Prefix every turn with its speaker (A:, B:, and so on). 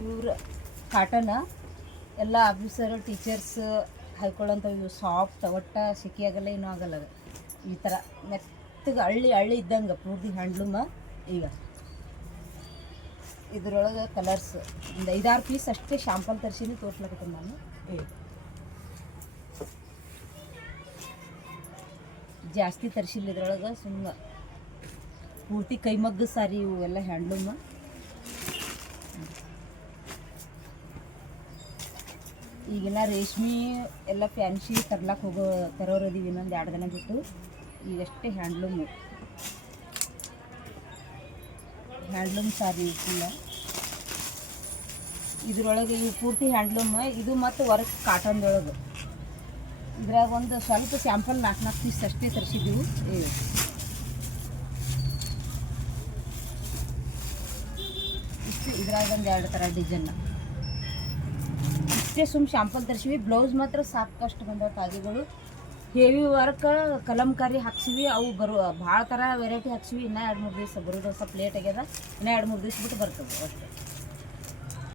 A: ಇವ್ರ ಕಾಟನ ಎಲ್ಲ officer teachers ಹಾಕೊಳ್ಳೋಂಥ ಇವು ಸಾಫ್ಟ್ ಒಟ್ಟ ಆಗಲ್ಲ, ಏನೂ ಆಗಲ್ಲ. ಈ ಥರ ಮೆತ್ತಗೆ ಹಳ್ಳಿ ಹಳ್ಳಿ ಇದ್ದಂಗೆ, ಪೂರ್ತಿ ಹ್ಯಾಂಡ್ಲೂಮ ಈಗ. ಇದರೊಳಗೆ ಕಲರ್ಸ್ ಒಂದು ಐದಾರು ಪೀಸ್ ಅಷ್ಟೇ ಶಾಂಪಲ್ ತರಿಸಿನಿ ತೋರ್ಸ್ಲಕತ್ತೆ ನಾನು. ಹೇಳಿ. ಜಾಸ್ತಿ ತರಿಸಿಲ್ಲ ಇದ್ರೊಳಗೆ ಸುಮ್ಮ ಪೂರ್ತಿ ಕೈಮಗ್ಗ ಸಾರಿ ಇವು ಎಲ್ಲ ಹ್ಯಾಂಡ್ಲೂಮ್ ಈಗಿನ ರೇಷ್ಮೆ ಎಲ್ಲ ಫ್ಯಾನ್ಸಿ ತರ್ಲಕ್ಕೆ ಹೋಗೋ ತರೋರು ಅದೀವಿ ಇನ್ನೊಂದು ಎರಡು ದಿನ ಬಿಟ್ಟು. ಈಗಷ್ಟೇ ಹ್ಯಾಂಡ್ಲೂಮು ಹ್ಯಾಂಡ್ಲೂಮ್ ಸಾರಿ ಇಲ್ಲ ಇದ್ರೊಳಗೆ ಇವು ಪೂರ್ತಿ ಹ್ಯಾಂಡ್ಲೂಮ್ ಇದು ಮತ್ತು ವರ್ಕ್ ಕಾಟನ್ದೊಳಗೆ ಇದ್ರಾಗ ಒಂದು ಸ್ವಲ್ಪ ಸ್ಯಾಂಪಲ್ ನಾಲ್ಕು ನಾಲ್ಕು ಪೀಸ್ ಅಷ್ಟೇ ತರಿಸಿದ್ದೀವಿ ಇಷ್ಟು ಇದ್ರಾಗ ಒಂದು ಎರಡು ಥರ ಡಿಸೈನ್ ಇಷ್ಟೇ ಸುಮ್ ಶಾಂಪಲ್ ತರಿಸಿವಿ. ಬ್ಲೌಸ್ ಮಾತ್ರ ಸಾಕಷ್ಟು ಬಂದವ ಕಾದಿಗಳು ಹೆವಿ ವರ್ಕ್ ಕಲಂಕಾರಿ ಹಾಕ್ಸಿವಿ. ಅವು ಬರು ಭಾಳ ಥರ ವೆರೈಟಿ ಹಾಕ್ಸಿವಿ. ಇನ್ನೂ ಎರಡು ಮೂರು ದಿವಸ ಬರೋದು ಸ್ವಲ್ಪ ಲೇಟ್ ಆಗ್ಯದ. ಇನ್ನೂ ಎರಡು ಮೂರು ದಿವಸ ಬಿಟ್ಟು ಬರ್ತದೆ ಅಷ್ಟೇ.